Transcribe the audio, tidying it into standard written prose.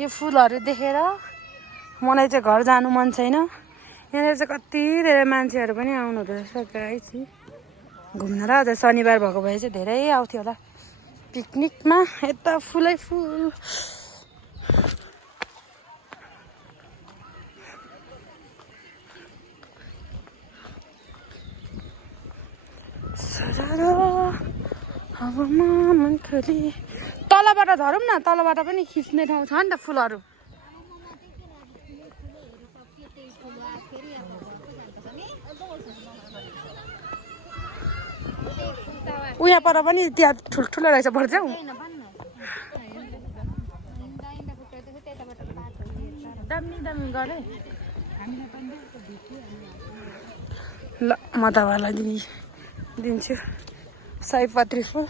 यो फुलहरू देखेर मलाई चाहिँ घर जानु मन छैन। यहाँनिर चाहिँ कति धेरै मान्छेहरू पनि आउनु हुँदो रहेछ गाइस घुम्न र। अझ शनिबार भएको भए चाहिँ धेरै आउँथ्यो होला पिकनिकमा। यता फुलै फुल। हावामा मन खोली। तलबाट झरौँ न, तलबाट पनि खिच्ने ठाउँ छ नि त फुलहरू। उहाँ पर पनि त्यहाँ ठुल्ठुलो रहेछ पर्छौ। दामी दामी गरे ल म तपाईँलाई दिन्छु सयपत्री फुल।